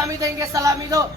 salami dengue salamido.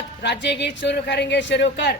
साथ राज्य गीत शुरू करेंगे शुरू कर।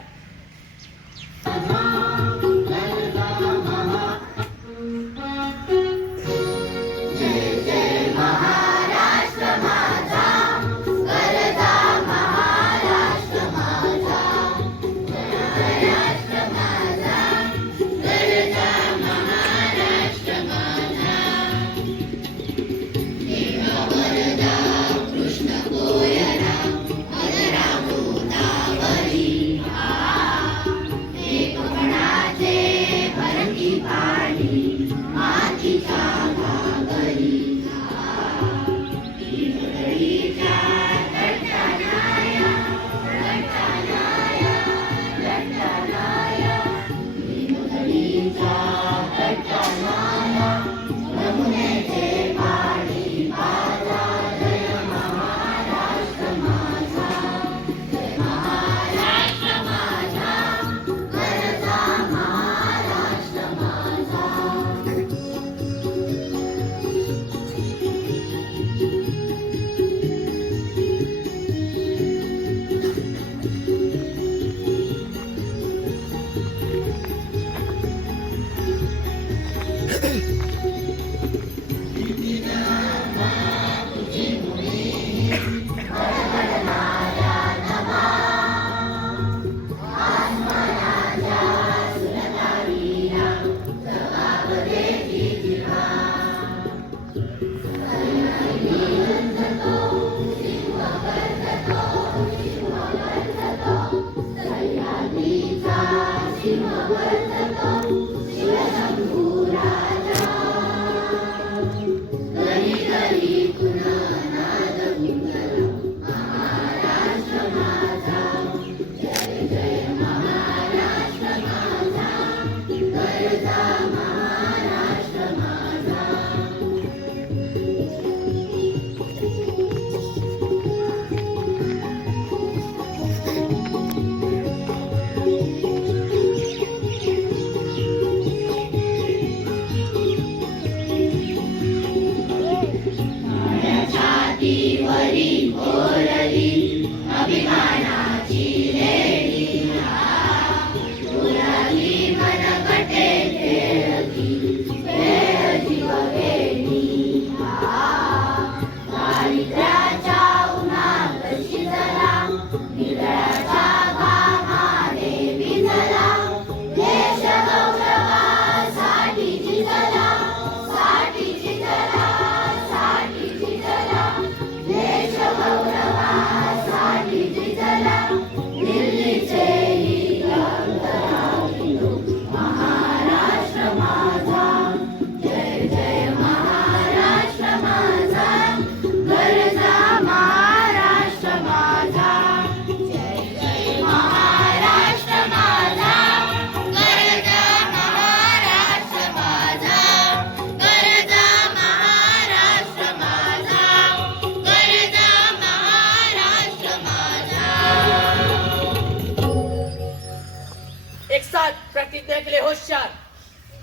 Every.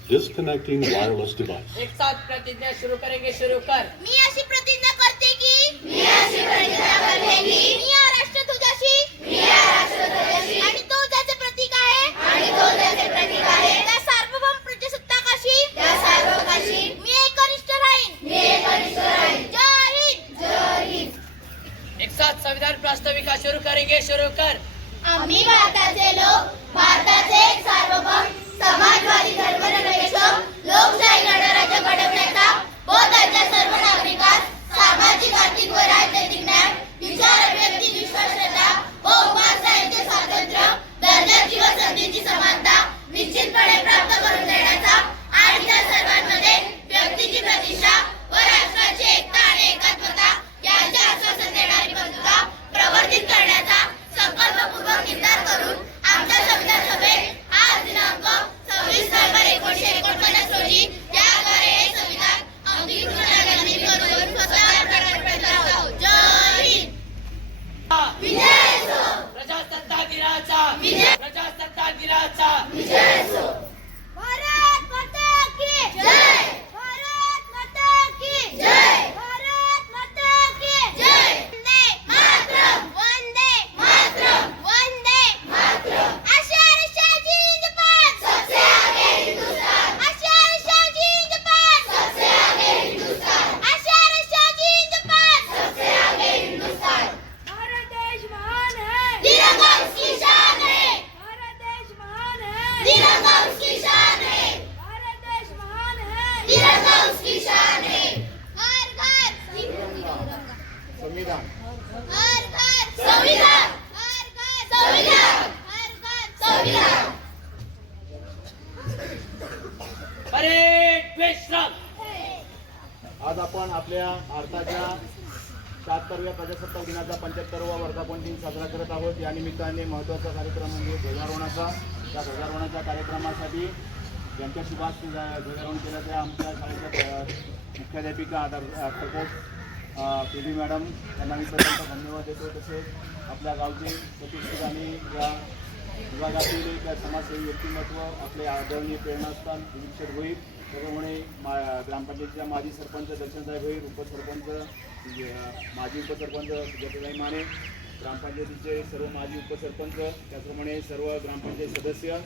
Connecting wireless device. एक साथ प्रतिज्ञा शुरू करेंगे शुरू कर। मी अशी प्रतिज्ञा करते की मी अशी प्रतिज्ञा करते की मी या राष्ट्रध्वजाशी मी या राष्ट्रध्वजाशी आणि तो ज्याचे प्रतीक आहे. आणि तो ज्याचे प्रतीक आहे. त्या सार्वभौम प्रजासत्ताकाशी त्या सार्वभौमाशी मी एकनिष्ठ राहीन. मी एकनिष्ठ राहीन. जय हिंद. जय हिंद. एक साथ संविधान प्रास्ताविका शुरू करेंगे शुरू कर। आम्ही भारताचे लोक भारताचे एक सार्वभौम समाजवादी धर्मनिरपेक्ष लोकशाही गणराज्य घडवण्याचा व त्याच्या सर्व नागरिकास सामाजिक आर्थिक व राजनैतिक प्रजासत्ताक दिनाचा! विजय. प्रजासत्ताक दिनाचा! आपण आपल्या भारताच्या शहात्तरव्या प्रजासत्ताक दिनाचा पंच्याहत्तरवा वर्धापन दिन साजरा करत आहोत. या निमित्ताने महत्त्वाचा कार्यक्रम म्हणजे ध्वजारोहणाचा. त्या ध्वजारोहणाच्या कार्यक्रमासाठी ज्यांच्या बात ध्वजारोहण केलं त्या आमच्या शाळेच्या मुख्याध्यापिका अर्थकोट पी डी मॅडम यांना मी सर्वांचा धन्यवाद देतो. तसेच आपल्या गावचे प्रतिष्ठित आणि या विभागातील एक समाजसेवी व्यक्तिमत्व आपले आदरणीय प्रेरणास्थान दिलीप होईल त्याच्यामुळे मा ग्रामपंचायतीच्या माजी सरपंच दर्शनसाहेब होईल उपसरपंच माजी उपसरपंच ज्योतिराई माने ग्रामपंचायतीचे सर्व माजी उपसरपंच त्याचप्रमाणे सर्व ग्रामपंचायत सदस्य